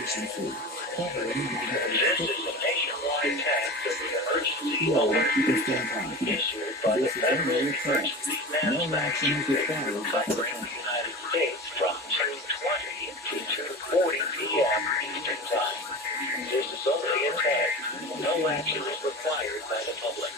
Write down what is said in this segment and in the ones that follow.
This is a nationwide task of the emergency alert system issued by the Federal Emergency Management Agency covering the United States from 2:20 to 2:40 p.m. Eastern Time. This is only a test. No action is required by the public.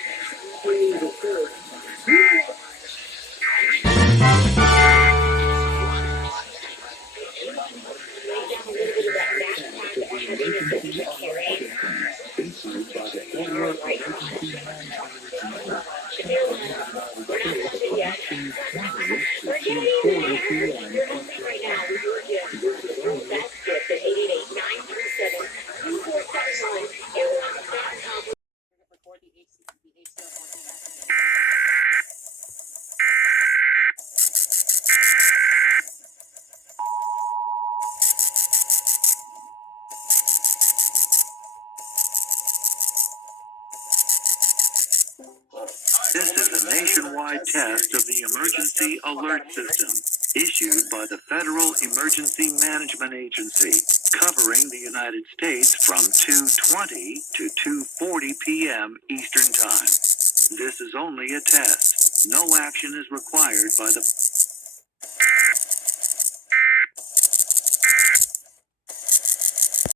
This is a nationwide test of the emergency alert system issued by the Federal Emergency Management Agency covering the United States from 2:20 to 2:40 p.m. Eastern Time. This is only a test. No action is required by the